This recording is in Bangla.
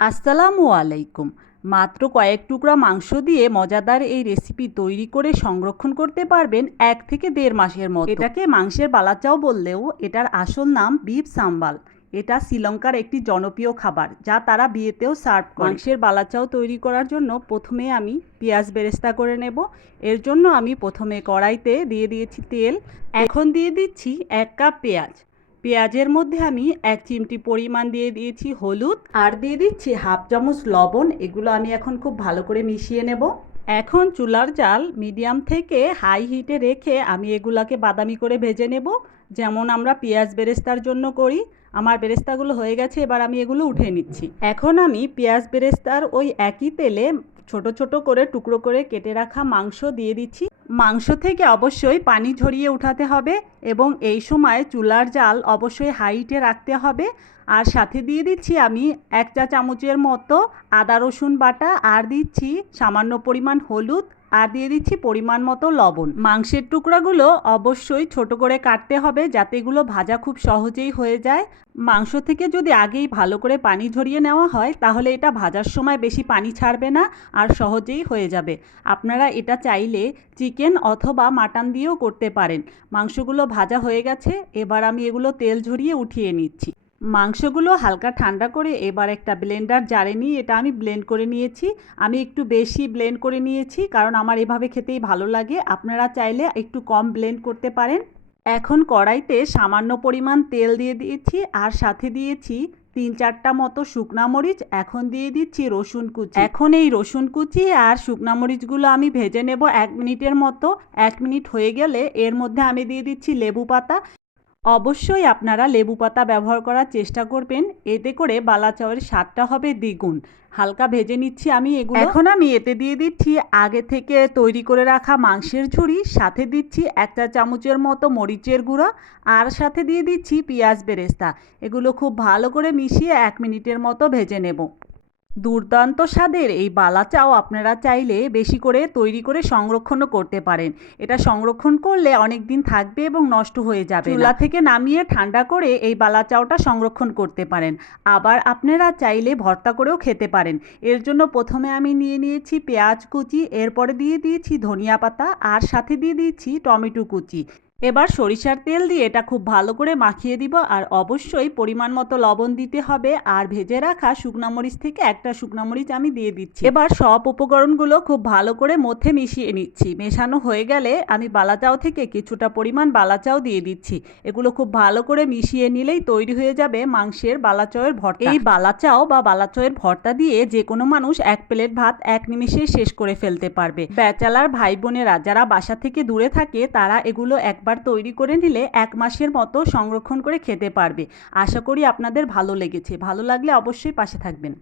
আসসালামু আলাইকুম। মাত্র কয়েক টুকরা মাংস দিয়ে মজাদার এই রেসিপি তৈরি করে সংরক্ষণ করতে পারবেন এক থেকে দেড় মাসের মতো। এটাকে মাংসের বালাচাও বললেও এটার আসল নাম বিফ সাম্বাল। এটা শ্রীলঙ্কার একটি জনপ্রিয় খাবার, যা তারা বিয়েতেও সার্ভ করে। মাংসের বালাচাও তৈরি করার জন্য প্রথমে আমি পেঁয়াজ বেরেস্তা করে নেব। এর জন্য আমি প্রথমে কড়াইতে দিয়ে দিয়েছি তেল। এখন দিয়ে দিচ্ছি এক কাপ পেঁয়াজ। পেঁয়াজের মধ্যে আমি এক চিমটি পরিমাণ দিয়ে দিয়েছি হলুদ। আর দিয়ে দিচ্ছি হাফ চামচ লবণ, এগুলো আমি এখন খুব ভালো করে মিশিয়ে নেব। এখন চুলার জাল মিডিয়াম থেকে হাই হিটে রেখে আমি এগুলাকে বাদামি করে ভেজে নেব। যেমন আমরা পেঁয়াজ বেরেস্তার জন্য করি। আমার বেরেস্তাগুলো হয়ে গেছে, এবার আমি এগুলো উঠে নিচ্ছি। এখন আমি পেঁয়াজ বেরেস্তার ওই একই তেলে ছোট ছোট করে টুকরো করে কেটে রাখা মাংস দিয়ে দিচ্ছি। মাংস থেকে অবশ্যই পানি ঝরিয়ে উঠাতে হবে এবং এই সময় চুলার জাল অবশ্যই হাইটে রাখতে হবে। আর সাথে দিয়ে দিচ্ছি আমি এক চা চামচের মতো আদা, রসুন বাটা, আর দিচ্ছি সামান্য পরিমাণ হলুদ, আর দিয়ে দিচ্ছি পরিমাণ মতো লবণ। মাংসের টুকরাগুলো অবশ্যই ছোট করে কাটতে হবে যাতে এগুলো ভাজা খুব সহজেই হয়ে যায়। মাংস থেকে যদি আগেই ভালো করে পানি ঝরিয়ে নেওয়া হয়, তাহলে এটা ভাজার সময় বেশি পানি ছাড়বে না আর সহজেই হয়ে যাবে। আপনারা এটা চাইলে চিকেন অথবা মাটন দিয়েও করতে পারেন। মাংসগুলো ভাজা হয়ে গেছে, এবার আমি এগুলো তেল ঝরিয়ে উঠিয়ে নিচ্ছি। মাংসগুলো হালকা ঠান্ডা করে এবার একটা ব্লেন্ডার জারে নিয়ে এটা আমি ব্লেন্ড করে নিয়েছি। আমি একটু বেশি ব্লেন্ড করে নিয়েছি, কারণ আমার এভাবে খেতেই ভালো লাগে। আপনারা চাইলে একটু কম ব্লেন্ড করতে পারেন। এখন কড়াইতে সামান্য পরিমাণ তেল দিয়ে দিয়েছি, আর সাথে দিয়েছি তিন চারটা মতো শুকনা মরিচ এখন দিয়ে দিচ্ছি রসুন কুচি। এখন এই রসুন কুচি আর শুকনা মরিচগুলো আমি ভেজে নেব এক মিনিটের মতো। এক মিনিট হয়ে গেলে এর মধ্যে আমি দিয়ে দিচ্ছি লেবু পাতা। অবশ্যই আপনারা লেবু পাতা ব্যবহার করার চেষ্টা করবেন। এতে করে বালা বালাচাওয়ের স্বাদটা হবে দ্বিগুণ। হালকা ভেজে নিচ্ছি আমি এগুলো। এখন আমি এতে দিয়ে দিচ্ছি আগে থেকে তৈরি করে রাখা মাংসের ঝুড়ি, সাথে দিচ্ছি একটা চামচের মতো মরিচের গুঁড়া, আর সাথে দিয়ে দিচ্ছি পেঁয়াজ বেরেস্তা। এগুলো খুব ভালো করে মিশিয়ে এক মিনিটের মতো ভেজে নেব। দুর্দান্ত স্বাদের এই বালা চাও আপনারা চাইলে বেশি করে তৈরি করে সংরক্ষণও করতে পারেন। এটা সংরক্ষণ করলে অনেক দিন থাকবে এবং নষ্ট হয়ে যাবে চুলা থেকে নামিয়ে ঠান্ডা করে এই বালা চাওটা সংরক্ষণ করতে পারেন। আবার আপনারা চাইলে ভর্তা করেও খেতে পারেন। এর জন্য প্রথমে আমি নিয়ে নিয়েছি পেঁয়াজ কুচি, এরপরে দিয়ে দিয়েছি ধনিয়া পাতা, আর সাথে দিয়ে দিয়েছি টমেটো কুচি। এবার সরিষার তেল দিয়ে এটা খুব ভালো করে মাখিয়ে দিব আর অবশ্যই পরিমাণ মতো লবণ দিতে হবে আর ভেজে রাখা শুকনা মরিচ থেকে একটা শুকনা মরিচ আমি দিয়ে দিচ্ছি। এবার সব উপকরণগুলো খুব ভালো করে মধ্যে মিশিয়ে নিচ্ছি। মেশানো হয়ে গেলে আমি বালাচাও থেকে কিছুটা পরিমাণ বালাচাও দিয়ে দিচ্ছি। এগুলো খুব ভালো করে মিশিয়ে নিলেই তৈরি হয়ে যাবে মাংসের বালাচাওয়ের ভর্তা। এই বালাচাও বা বালাচাওয়ের ভর্তা দিয়ে যে কোনো মানুষ এক প্লেট ভাত এক নিমিষেই শেষ করে ফেলতে পারবে। ব্যাচালার ভাই বোনেরা যারা বাসা থেকে দূরে থাকে, তারা এগুলো একবার তৈরি করে নিলে এক মাসের মতো সংরক্ষণ করে খেতে পারবে। আশা করি আপনাদের ভালো লেগেছে। ভালো লাগলে অবশ্যই পাশে থাকবেন।